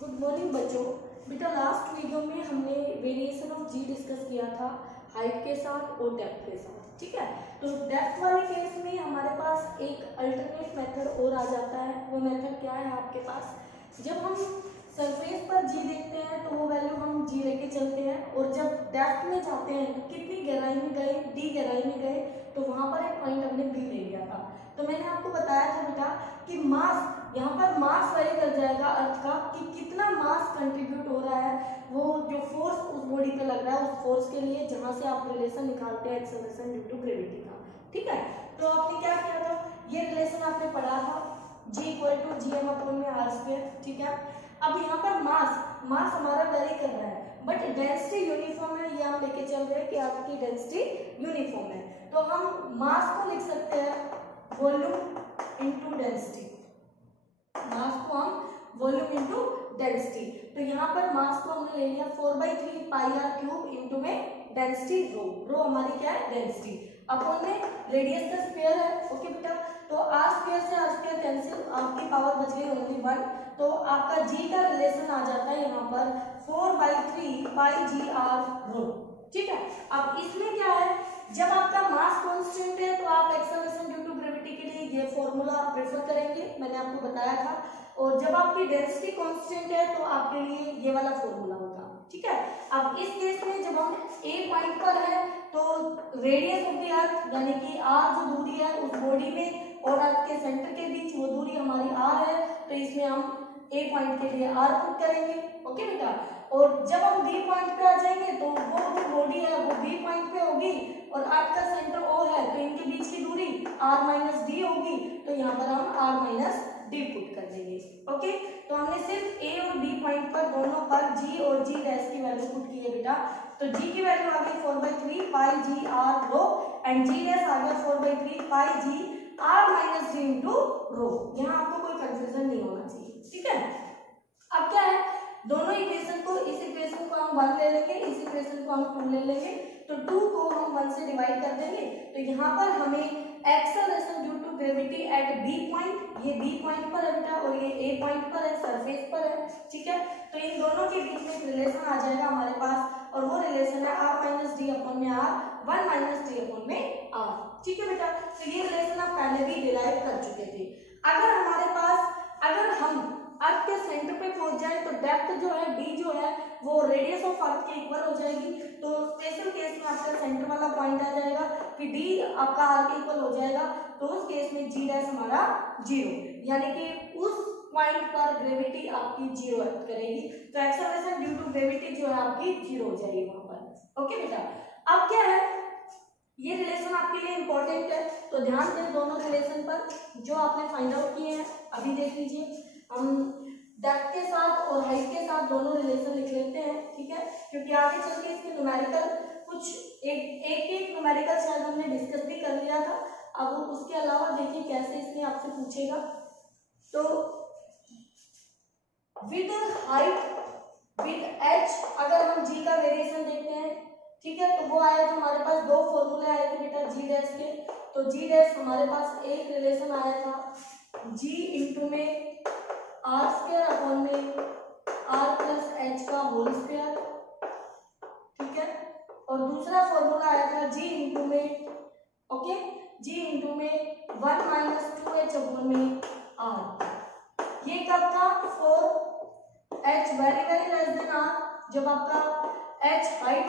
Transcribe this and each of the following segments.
Good morning बच्चों। बेटा last video में हमने वेरिएशन ऑफ जी डिस्कस किया था हाइट के साथ और डेप्थ के साथ, ठीक है। तो डेप्थ वाले केस में हमारे पास एक अल्टरनेट मेथड और आ जाता है। वो मेथड क्या है आपके पास, जब हम सरफेस पर जी देखते हैं तो वो वैल्यू हम जी लेके चलते हैं, और जब डेप्थ में जाते हैं कितनी गहराई में गए, डी गहराई में गए, तो वहां पर एक पॉइंट हमने बी ले लिया था। तो मैंने आपको बताया था बेटा कि मास, यहाँ पर मास वैरी कर जाएगा अर्थ का कि कितना मास कंट्रीब्यूट हो रहा है, वो जो फोर्स उस बॉडी पे लग रहा है उस फोर्स के लिए, जहां से आप रिलेशन निकालते हैं एक्सेलरेशन ड्यू टू ग्रेविटी का, ठीक है। तो आपने क्या किया था, ये रिलेशन आपने पढ़ा था G = Gm/r², ठीक है। अब यहाँ पर मास हमारा वेरी कर रहा है, बट डेंसिटी यूनिफॉर्म है, ये हम लेके चल रहे हैं कि आपकी डेंसिटी यूनिफॉर्म है। तो हम मास को लिख सकते हैं वॉल्यूम इनटू डेंसिटी, मास को हम वॉल्यूम इनटू डेंसिटी। तो यहाँ पर मास को हमने ले लिया 4/3 πr³ इनटू में डेंसिटी रो हमारी क्या है, डेंसिटी। अपन में रेडियस का स्क्वायर है, ओके बेटा। तो r² से r² कैंसिल, आपकी पावर बच गई ओनली 1। तो आपका g का रिलेशन आ जाता है यहाँ पर 4/3 πgr⍴, ठीक है। अब इसमें क्या है, जब आपका मास कांस्टेंट है तो आप एक्सेलरेशन ड्यू टू ग्रेविटी के लिए ये फॉर्मूला प्रेफर करेंगे, मैंने आपको बताया था। और जब आपकी डेंसिटी कांस्टेंट है तो आपके लिए ये वाला फॉर्मूला होगा, ठीक है। अब इस केस में जब हम ए पॉइंट पर है तो रेडियस ऑफ द अर्थ यानी कि आर जो दूरी है उस बॉडी में और अर्थ के सेंटर के बीच वो दूरी हमारी आर है, तो इसमें हम ए पॉइंट के लिए आर पुट करेंगे, ओके बेटा। और जब हम बी पॉइंट पे आ जाएंगे तो वो जो बॉडी है वो बी पॉइंट पे होगी और अर्थ का सेंटर ओ है, तो इनके बीच की दूरी r - d होगी, तो यहाँ पर हम r - d पुट कर देंगे, ओके। तो हमने सिर्फ ए और बी पॉइंट पर दोनों पर g और g डैश की वैल्यू पुट की है बेटा। तो g की वैल्यू आ गई 4/3 πgr⍴ एंड g डैश आ गया 4/3 πgr - d इनटू रो। यहाँ आपको कोई कंफ्यूजन नहीं होना चाहिए, ठीक है। अब क्या है, दोनों इक्वेशन को, इस इक्वेशन को हम 1 ले लेंगे, इस इक्वेशन को हम 2 ले लेंगे, तो 2 को हम 1 से डिवाइड कर देंगे। तो यहाँ पर हमें acceleration due to gravity at B point, ये बी पॉइंट पर है बेटा और ये ए पॉइंट पर है, सरफेस पर है, ठीक है। तो इन दोनों के बीच में एक रिलेशन आ जाएगा हमारे पास, और वो रिलेशन है r - d अपॉन में r, 1 - d अपॉन में r, ठीक है बेटा। तो ये रिलेशन आप पहले भी डिराइव कर चुके थे। अगर हमारे पास, अगर हम अर्थ के सेंटर पे पहुंच जाए तो डेप्थ जो है d जो है वो रेडियस ऑफ अर्थ के इक्वल हो जाएगी। तो स्पेशल केस में आपका सेंटर वाला पॉइंट आ जाएगा कि d आपका r के इक्वल हो जाएगा, तो उस केस में g डैश हमारा 0, यानी कि उस पॉइंट पर ग्रेविटी आपकी 0 एक्ट करेगी, तो एक्सेलरेशन ड्यू टू ग्रेविटी जो है आपकी 0 हो जाएगी वहां पर, ओके बेटा। अब क्या है, ये रिलेशन आपके लिए इंपॉर्टेंट है, तो ध्यान दें दोनों रिलेशन पर जो आपने फाइंड आउट किए हैं। अभी देख लीजिए, हम डेप्थ के साथ और हाइट के साथ दोनों रिलेशन लिख लेते हैं, ठीक है, क्योंकि आगे चल के इसके न्यूमेरिकल कुछ एक न्यूमेरिकल शायद हमने डिस्कस भी कर लिया था। अब उसके अलावा देखिए कैसे इसमें आपसे पूछेगा। तो विद हाइट विद h अगर हम g का वेरिएशन देखते हैं, ठीक है, तो वो आया था हमारे पास, दो फॉर्मूले आए थे बेटा g डैश के। तो g डैश हमारे पास एक रिलेशन आया था g इंटू में r² अपॉन में r + h का होल स्क्वायर, ठीक है। और दूसरा फॉर्मूला आया था g इंटू में, ओके, g इंटू में 1 - 2h अपॉन में r। ये कब था, for h very less than r, जब आपका h height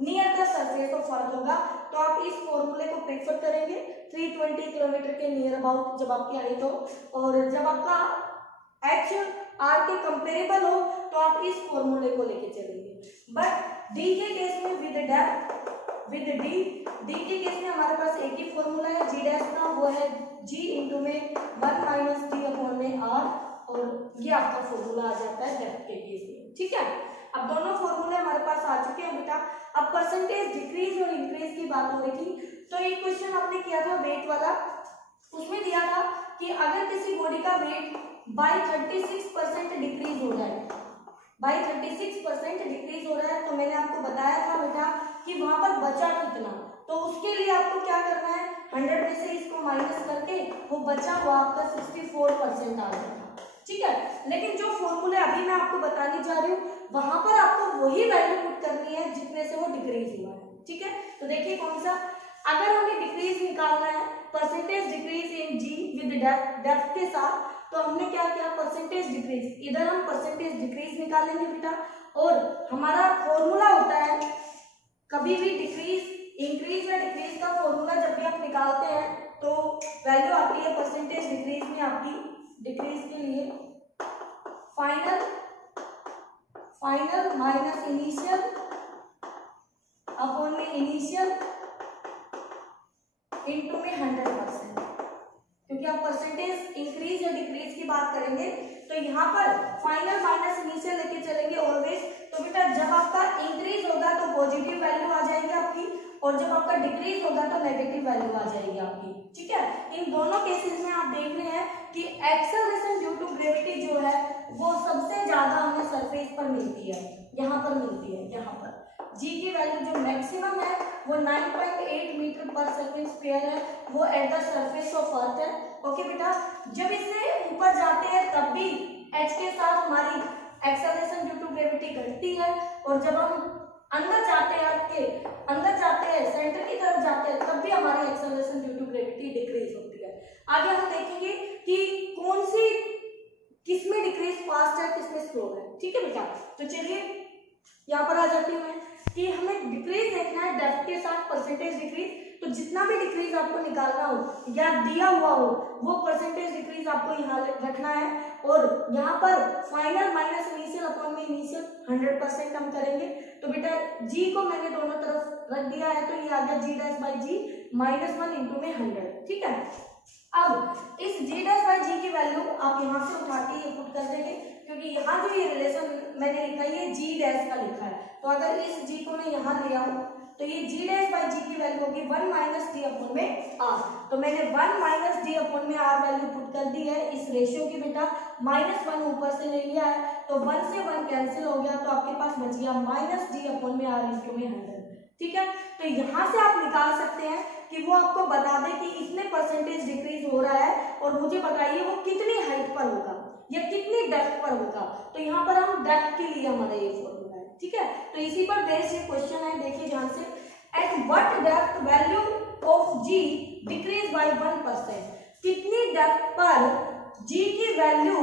near the surface of earth होगा, तो आप इस फॉर्मूले को प्रेफर करेंगे 320 किलोमीटर के नियर अबाउट जब आपकी हाइट हो। और जब आपका h r के कंपेरेबल हो तो आप इस फॉर्मूले को लेके चलेंगे। बट d के केस में विद डेप्थ विद d के केस में हमारे पास एक ही फॉर्मूला है g डैश का, वो है g इंटू में 1 - d अपॉन में r, और ये आपका फॉर्मूला आ जाता है डेप्थ के केस में, ठीक है। अब दोनों फॉर्मूले हमारे पास आ चुके हैं बेटा। अब परसेंटेज डिक्रीज और इंक्रीज की बात हो रही थी, तो एक क्वेश्चन आपने किया था वेट वाला, उसमें दिया था कि अगर किसी बॉडी का वेट बाय 36% डिक्रीज हो जाए, बाय 36% डिक्रीज हो रहा है, तो मैंने आपको बताया था बेटा कि वहां पर बचा कितना, तो उसके लिए आपको क्या करना है, 100 में से इसको माइनस करके वो बचा हुआ आपका 64% आ जाएगा, ठीक ठीक है। लेकिन जो फॉर्मूले अभी मैं आपको बताने जा रही हूँ वहां पर आपको वही वैल्यू पुट करनी है जितने से वो डिक्रीज हुआ है, ठीक है। तो देखिए कौन सा, अगर हमें डिक्रीज निकालना है percentage decrease in g with depth के साथ, तो हमने क्या किया, परसेंटेज डिक्रीज, इधर हम परसेंटेज डिक्रीज निकालेंगे बेटा, और हमारा फॉर्मूला होता है कभी भी डिक्रीज इंक्रीज या डिक्रीज का फॉर्मूला जब भी आप निकालते हैं तो वैल्यू आती है परसेंटेज डिक्रीज में आपकी, डिक्रीज के लिए फाइनल माइनस इनिशियल अपॉन में इनिशियल इनटू में 100%, क्योंकि आप परसेंटेज इंक्रीज या डिक्रीज की बात करेंगे तो यहाँ पर फाइनल माइनस इनिशियल लेके चलेंगे ऑलवेज। तो बेटा जब आपका इंक्रीज होगा तो पॉजिटिव वैल्यू आ जाएगी आपकी, और जब आपका डिक्रीज होगा तो नेगेटिव वैल्यू आ जाएगी आपकी, ठीक है। इन दोनों केसेस में आप देख रहे हैं कि एक्सेलरेशन ड्यू टू ग्रेविटी जो है वो सबसे ज्यादा हमें सरफेस पर मिलती है, यहाँ पर मिलती है। यहाँ पर जी की वैल्यू जो मैक्सिमम है वो 9.8 मीटर पर सेकंड स्क्वायर है, वो at the surface of earth है। ओके बेटा, जब इससे ऊपर जाते हैं तब भी एच के साथ हमारी एक्सेलरेशन ड्यू टू ग्रेविटी घटती है, और जब हम अंदर जाते हैं, अर्थ के अंदर जाते हैं, सेंटर की तरफ जाते हैं, तब भी हमारी acceleration due to gravity decrease होती है। आगे हम देखेंगे कि कौन सी किसमें डिक्रीज फास्ट है, किसमें स्लो है, ठीक है बेटा। तो चलिए यहाँ पर आ जाती हूँ मैं कि हमें डिक्रीज देखना है डेप्थ के साथ परसेंटेज डिक्रीज, तो जितना भी डिक्रीज आपको निकालना हो या दिया हुआ हो वो परसेंटेज डिक्रीज आपको यहाँ रखना है, और यहाँ पर फाइनल माइनस इनिशियल अपॉन में इनिशियल 100% हम करेंगे। तो बेटा जी को मैंने दोनों तरफ रख दिया है, तो ये आ गया जी डैश बाई जी -1 इंटू में 100, ठीक है। अब इस जी डैश बाई जी की वैल्यू आप यहाँ से उठा के ये पुट कर देंगे, क्योंकि यहाँ जो ये रिलेशन मैंने लिखा है ये जी डैश का लिखा है, तो अगर इस जी को मैं यहाँ ले आऊँ तो ये जी डैश बाई जी की वैल्यू होगी 1 माइनस डी अपॉन में आर। तो मैंने 1 माइनस डी अपॉन में आर वैल्यू पुट कर दी है इस रेशियो की बेटा, -1 ऊपर से ले लिया है तो 1 से 1 कैंसिल हो गया, तो आपके पास बच गया माइनस डी अपॉन में आर इंटू में 100, ठीक है। तो यहाँ से आप निकाल सकते हैं कि वो आपको बता दे कि इतने परसेंटेज डिक्रीज हो रहा है, और मुझे बताइए वो कितनी हाइट पर होगा या कितनी डेप्थ पर होगा। तो यहाँ पर हम डेप्थ के लिए हमारा ये फॉर्मूला है, ठीक है। तो इसी पर बेस्ड ये क्वेश्चन है, देखिए ध्यान से, at what depth value of g decrease by 1%, कितनी डेप्थ पर जी की वैल्यू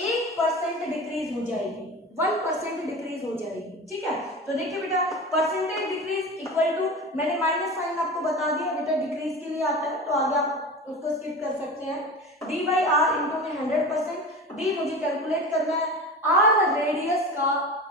1% डिक्रीज हो जाएगी, 1% डिक्रीज हो जाएगी, ठीक है। तो देखिए बेटा परसेंटेज डिक्रीज इक्वल टू, मैंने माइनस साइन आपको बता दिया बेटा डिक्रीज के लिए आता है, तो आगे आप उसको स्किप कर सकते हैं। डी बाई आर इंटू में 100%, डी मुझे कैलकुलेट करना है, आर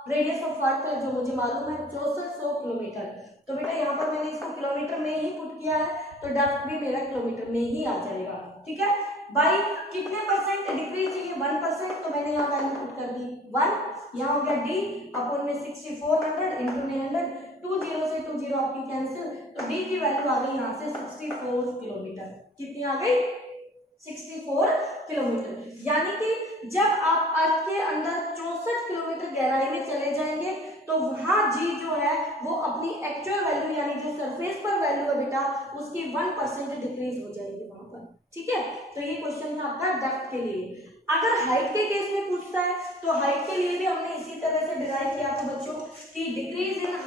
रेडियस ऑफ अर्थ है जो मुझे मालूम है 6400 किलोमीटर, तो बेटा यहाँ पर मैंने इसको किलोमीटर में ही पुट किया है, तो डेप्थ भी मेरा किलोमीटर में ही आ जाएगा, ठीक है। बाई कितने परसेंट डिक्रीज चाहिए, 1%, तो मैंने यहाँ वैल्यू पुट कर दी 1, यहाँ हो गया डी अपॉन में 6400 इंटू में 100, 2 0 से 2 0 आपकी कैंसिल, तो डी की वैल्यू आ गई यहाँ से 64 किलोमीटर, कितनी आ गई 64 किलोमीटर। यानी कि जब आप अर्थ के अंदर 64 किलोमीटर गहराई में चले जाएंगे तो वहां जी जो है वो अपनी एक्चुअल वैल्यू यानी जो सरफेस पर वैल्यू है बेटा उसकी 1% डिक्रीज हो जाएगी वहां पर, ठीक है। तो ये क्वेश्चन था आपका डेप्थ के लिए। अगर हाइट के केस में पूछता है तो हाइट के लिए भी हमने इसी तरह से डिराइव किया था बच्चों कि decrease in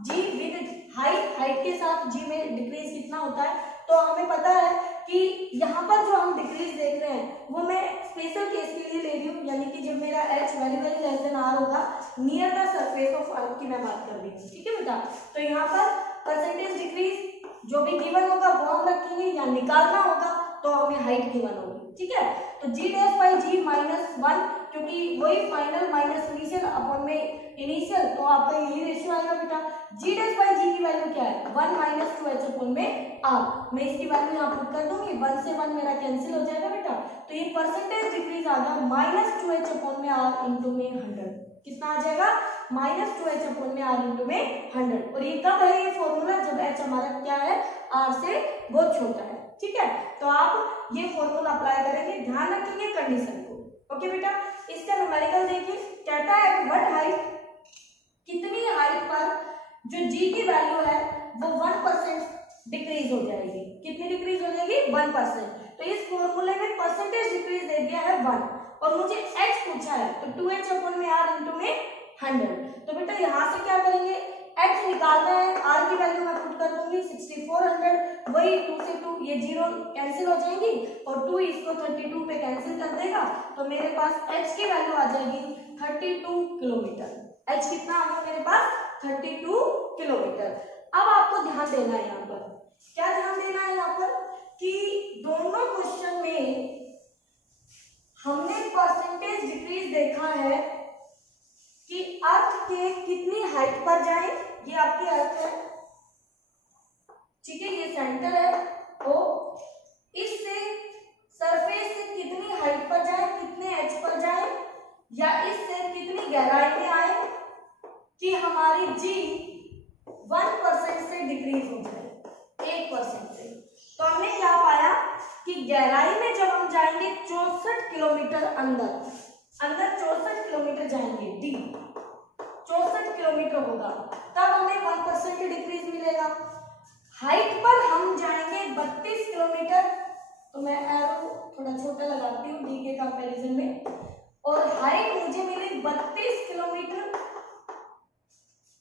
g with height के साथ जी में डिक्रीज कितना होता है। तो हमें पता है कि यहाँ पर जो हम डिक्रीज देख रहे हैं वो मैं स्पेशल केस के लिए ले रही हूँ, यानी कि जब मेरा h very very less than r होगा, near the surface of earth की मैं बात कर रही हूँ, ठीक है बेटा। तो यहाँ पर परसेंटेज डिक्रीज जो भी गिवन होगा वो हम रखेंगे, या निकालना होगा तो हमें हाइट गिवन होगी, ठीक है। तो जी डैश बाई जी -1, क्योंकि वही फाइनल माइनस इनिशियल अपॉन में इनिशियल, तो आपका यही रेशियो आएगा बेटा। जी डैश बाई जी की वैल्यू क्या है 1 माइनस 2h अपॉन में आर, मैं इसकी वैल्यू यहाँ पुट कर दूंगी, 1 से 1 मेरा कैंसिल हो जाएगा बेटा, तो ये परसेंटेज डिक्रीज आ गया -2h अपॉन में आर इंटू में 100, कितना आ जाएगा -2h अपॉन में आर इंटू में 100। और ये कब है ये फॉर्मूला, जब h हमारा क्या है आर से बहुत छोटा है, ठीक है। तो आप ये फॉर्मूला अप्लाई करेंगे, ध्यान रखेंगे कंडीशन को, ओके बेटा। इसका न्यूमेरिकल देखिए, कहता है एट व्हाट हाइट, कितनी हाइट पर जो g की वैल्यू है वो 1% डिक्रीज हो जाएगी, कितनी डिक्रीज हो जाएगी 1%। तो इस फॉर्मूले में परसेंटेज डिक्रीज दे दिया है 1, और मुझे h पूछा है, तो 2h अपॉन में r इंटू में 100। तो बेटा यहाँ से क्या करेंगे, h निकालना है, r की वैल्यू मैं पुट कर दूंगी 6400, वही 2 से 2 ये 0 कैंसिल हो जाएंगी और 2 इसको 32 पे कैंसिल कर देगा, तो मेरे पास h की वैल्यू आ जाएगी 32 किलोमीटर। h कितना आ गया मेरे पास, 32 किलोमीटर। अब आपको ध्यान देना है यहाँ पर, क्या ध्यान देना है यहाँ पर कि दोनों क्वेश्चन में हमने परसेंटेज डिक्रीज देखा है कि अर्थ के कितनी हाइट पर जाए, ये आपकी अर्थ है, ठीक है, ये सेंटर है, तो इससे सरफेस से कितनी हाइट पर जाए, कितने एच पर जाए, या इससे कितनी गहराई में आए कि हमारी जी 1% से डिक्रीज हो जाए, 1% से। तो हमने क्या पाया कि गहराई में जब हम जाएंगे 64 किलोमीटर अंदर 64 किलोमीटर जाएंगे, डी 64 किलोमीटर होगा, तब हमें 1% डिक्रीज मिलेगा। हाइट पर हम जाएंगे 32 किलोमीटर, तो मैं एरो थोड़ा छोटा लगाती हूँ डी के कंपैरिजन में, और हाइट मुझे मिली 32 किलोमीटर,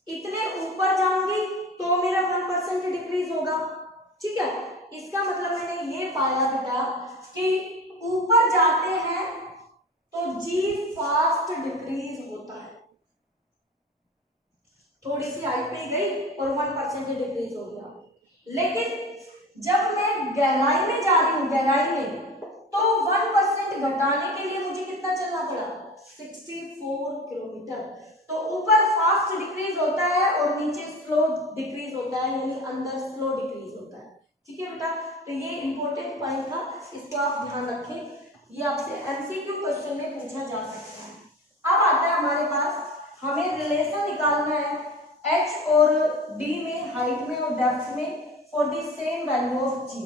इतने ऊपर जाऊंगी तो मेरा 1% डिक्रीज होगा, ठीक है। इसका मतलब मैंने ये पाया बेटा कि ऊपर जाते हैं तो जी फास्ट डिक्रीज होता है, थोड़ी सी हाइट पे गई और 1% डिक्रीज हो गया। लेकिन जब मैं गहराई में जा रही हूँ, गहराई में, तो 1% घटाने के लिए मुझे कितना चलना पड़ा, 64 किलोमीटर। तो ऊपर फास्ट डिक्रीज होता है और नीचे स्लो डिक्रीज होता है, यानी अंदर स्लो डिक्रीज होता है, ठीक है बेटा। तो ये इंपॉर्टेंट पॉइंट था, इसको आप ध्यान रखें, ये आपसे एमसीक्यू क्वेश्चन में पूछा जा सकता है। अब आता है हमारे पास, हमें रिलेशन निकालना है h और d में, हाइट में और डेप्थ में, for the same value of g,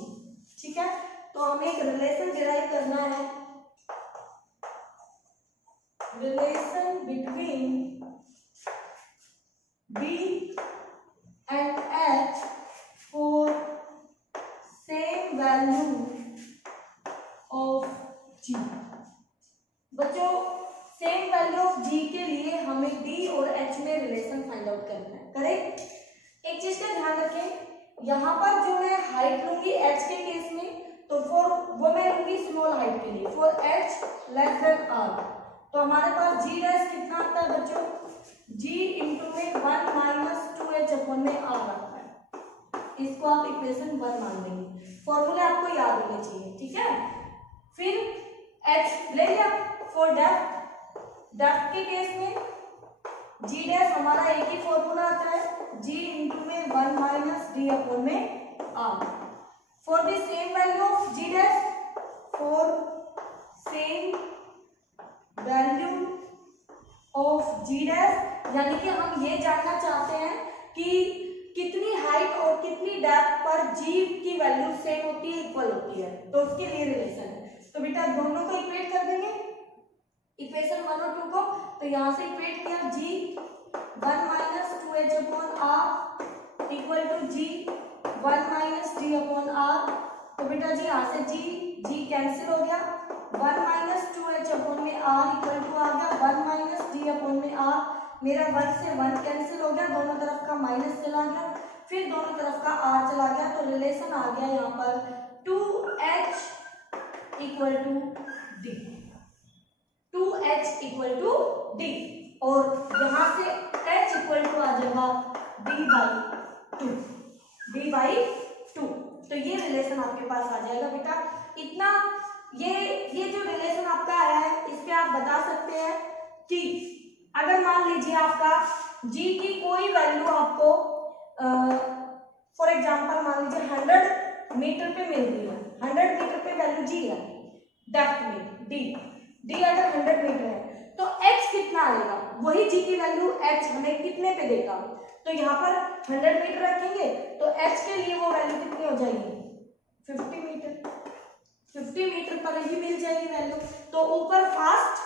ठीक है। तो हमें एक रिलेशन डिराइव करना है, relation between b and h for same value of g। बच्चों सेम वैल्यू ऑफ g के लिए हमें d और h में रिलेशन फाइंड आउट करना है, करेक्ट। एक चीज का ध्यान रखें, यहाँ पर जो मैं हाइट लूंगी h के केस में, तो फॉर वो मैं लूंगी स्मॉल हाइट के लिए, for h less than r, तो हमारे पास g डैश कितना आता है बच्चों, g इंटू में 1 माइनस 2h अपॉन में r आता है। इसको आप इक्वेशन 1 मान लेंगे, फॉर्मूले आपको याद होने चाहिए, ठीक है। फिर h ले लिया, फॉर डेप्थ के केस में g डैश हमारा एक ही फॉर्मूला आता है, g इंटू में 1 माइनस d अपॉन में r। For the same value of g dash, for same value of g dash, यानी कि हम ये जानना चाहते हैं कि कितनी हाइट और कितनी डेप्थ पर g की वैल्यू सेम होती है, इक्वल होती है, तो उसके लिए रिलेशन है। तो बेटा दोनों को इक्वेट कर देंगे, इक्वेशन 1 और 2 को, तो यहाँ से इक्वेट किया g 1 minus 2h upon r equal to g 1 minus d upon r। तो बेटा जी यहाँ से g कैंसिल हो गया, 1 माइनस 2h अपॉन में r इक्वल टू आ गया 1 माइनस d अपॉन में r, मेरा 1 से 1 कैंसिल हो गया, दोनों तरफ का माइनस चला गया, फिर दोनों तरफ का r चला गया, तो रिलेशन आ गया यहाँ पर 2h equal to d, 2h equal to d, और यहाँ से h इक्वल टू आ जाएगा d बाई 2। तो ये रिलेशन आपके पास आ जाएगा बेटा। इतना ये जो रिलेशन आपका आया है, इस पे आप बता सकते हैं कि अगर मान लीजिए आपका g की कोई वैल्यू आपको फॉर एग्जांपल मान लीजिए 100 मीटर पे मिल रही है, 100 मीटर पे वैल्यू g है, डेप्थ में d अगर 100 मीटर है, तो h कितना आएगा, वही g की वैल्यू h हमें कितने पे देगा, तो यहाँ पर 100 मीटर रखेंगे तो h के लिए वो वैल्यू कितनी हो जाएगी, 50 मीटर पर ही मिल जाएगी वैल्यू। तो ऊपर फास्ट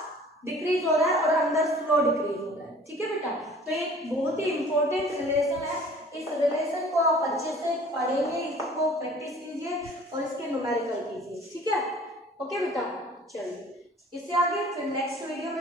डिक्रीज हो रहा है और अंदर स्लो डिक्रीज हो रहा है, ठीक है बेटा। तो ये बहुत ही इंपॉर्टेंट रिलेशन है, इस रिलेशन को आप अच्छे से पढ़ेंगे, इसको प्रैक्टिस कीजिए और इसके न्यूमेरिकल कीजिए, ठीक है। ओके बेटा, चलिए इससे आगे फिर नेक्स्ट वीडियो